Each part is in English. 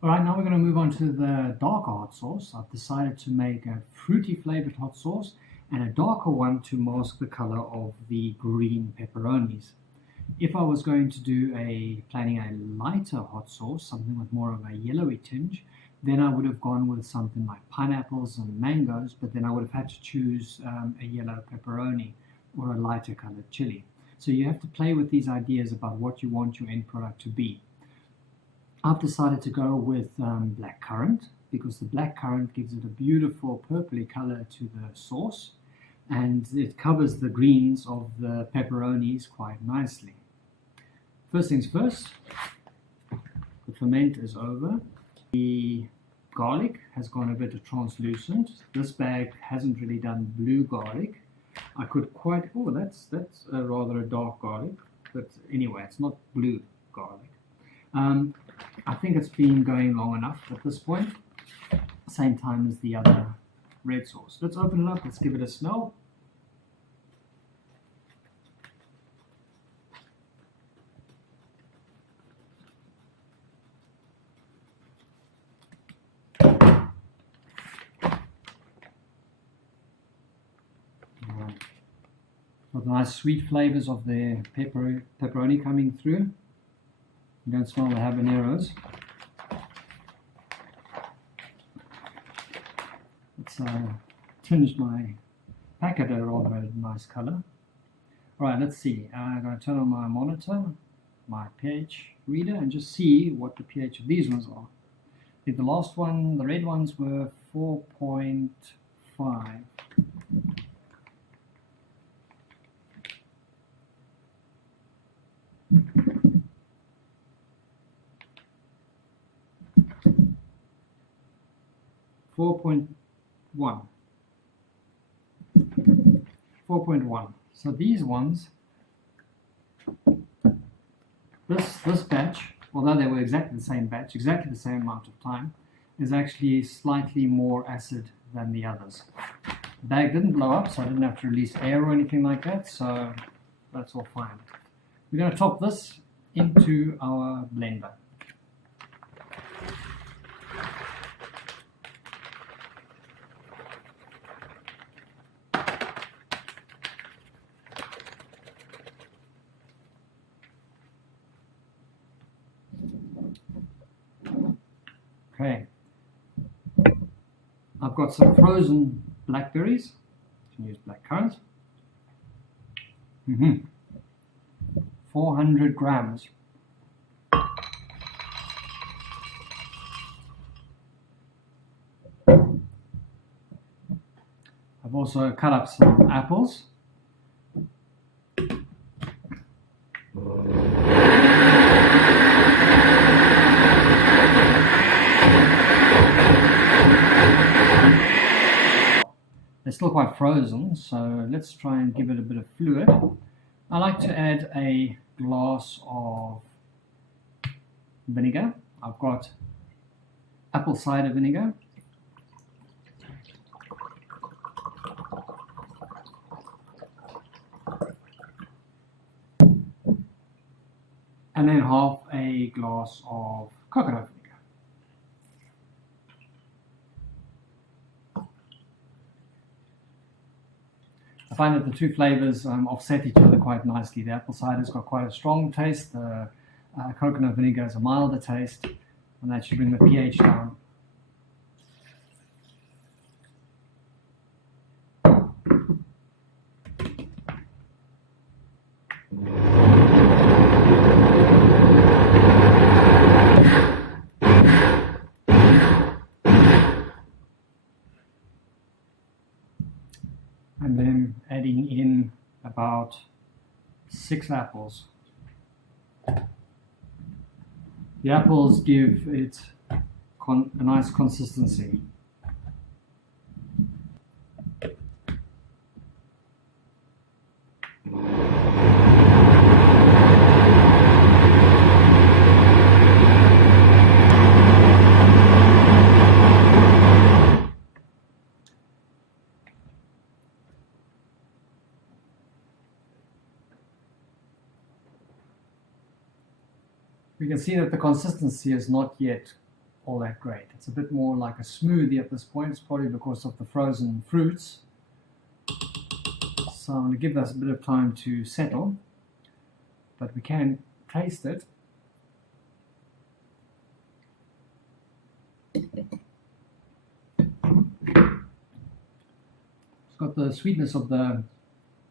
All right, now we're going to move on to the darker hot sauce. I've decided to make a fruity flavored hot sauce and a darker one to mask the color of the green pepperonis. If I was going to planning a lighter hot sauce, something with more of a yellowy tinge, then I would have gone with something like pineapples and mangoes, but then I would have had to choose a yellow pepperoni or a lighter colored chili. So you have to play with these ideas about what you want your end product to be. I've decided to go with black currant because the black currant gives it a beautiful purpley color to the sauce and it covers the greens of the pepperonis quite nicely. First things first, the ferment is over. The garlic has gone a bit translucent. This bag hasn't really done blue garlic. I could quite, oh, that's rather a dark garlic, but anyway, it's not blue garlic. I think it's been going long enough at this point, same time as the other red sauce. Let's open it up, let's give it a smell. Got nice sweet flavors of the pepperoni coming through. You don't smell the habaneros. It's tinged my packet a rather nice color. Alright, let's see. I'm going to turn on my monitor, my pH reader, and just see what the pH of these ones are. I think the last one, the red ones, were 4.5. 4.1. 4.1. So these ones, this batch, although they were exactly the same batch, exactly the same amount of time, is actually slightly more acid than the others. The bag didn't blow up, so I didn't have to release air or anything like that, so that's all fine. We're going to top this into our blender. Okay, I've got some frozen blackberries. You can use black currant. 400 grams. I've also cut up some apples. They're still quite frozen, so let's try and give it a bit of fluid. I like to add a glass of vinegar. I've got apple cider vinegar. And then half a glass of coconut vinegar. I find that the two flavors offset each other quite nicely. The apple cider's got quite a strong taste, the coconut vinegar has a milder taste, and that should bring the pH down. And then adding in about 6 apples. The apples give it a nice consistency. We can see that the consistency is not yet all that great. It's a bit more like a smoothie at this point. It's probably because of the frozen fruits. So I'm going to give this a bit of time to settle, but we can taste it. It's got the sweetness of the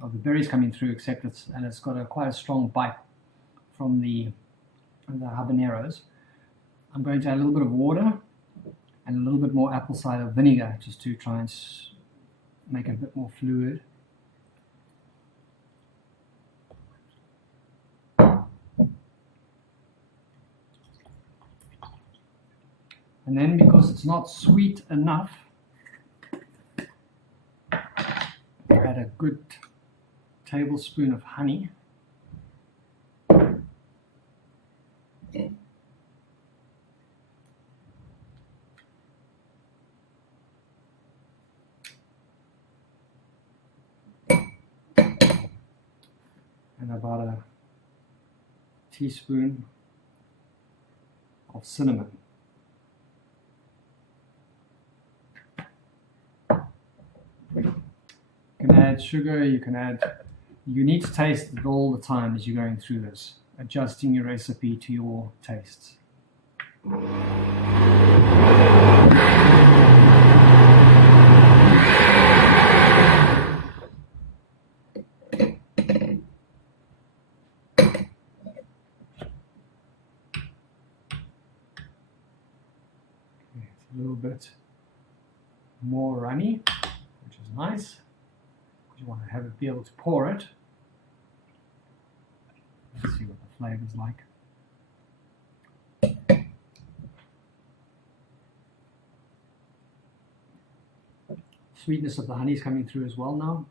berries coming through, except it's got quite a strong bite from the habaneros. I'm going to add a little bit of water and a little bit more apple cider vinegar just to try and make it a bit more fluid. And then, because it's not sweet enough, add a good tablespoon of honey. And about a teaspoon of cinnamon. You can add sugar, you need to taste it all the time as you're going through this, adjusting your recipe to your tastes. It's a little bit more runny, which is nice. You want to be able to pour it. Let's see what the flavor's like. Sweetness of the honey is coming through as well now.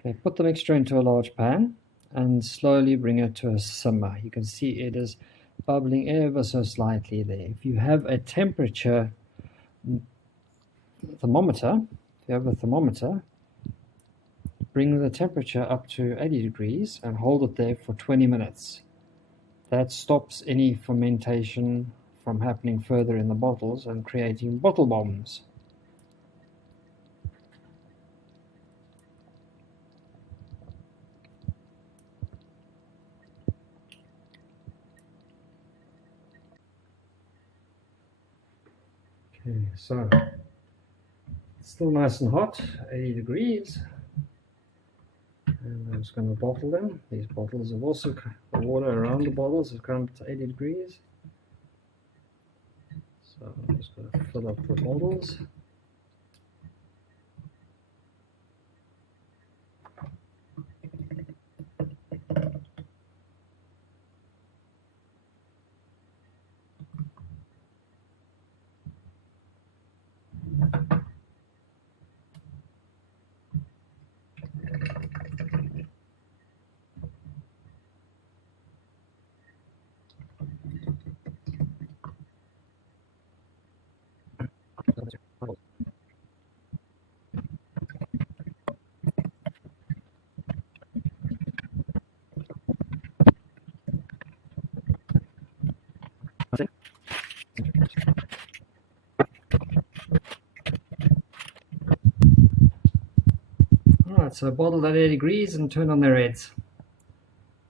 Okay, put the mixture into a large pan and slowly bring it to a simmer. You can see it is bubbling ever so slightly there. If you have a temperature thermometer, bring the temperature up to 80 degrees and hold it there for 20 minutes. That stops any fermentation from happening further in the bottles and creating bottle bombs. Okay, so it's still nice and hot, 80 degrees. And I'm just going to bottle them. These bottles have also, the water around the bottles have come to 80 degrees. So I'm just going to fill up the bottles. Alright, so bottled at 80 degrees and turn on their heads.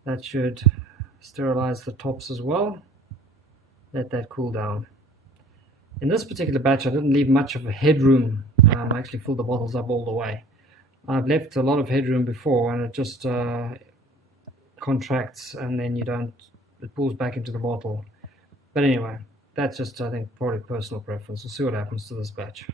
That should sterilize the tops as well. Let that cool down. In this particular batch, I didn't leave much of a headroom. I actually filled the bottles up all the way. I've left a lot of headroom before, and it just contracts, and then it pulls back into the bottle. But anyway, that's just, I think, probably personal preference. We'll see what happens to this batch.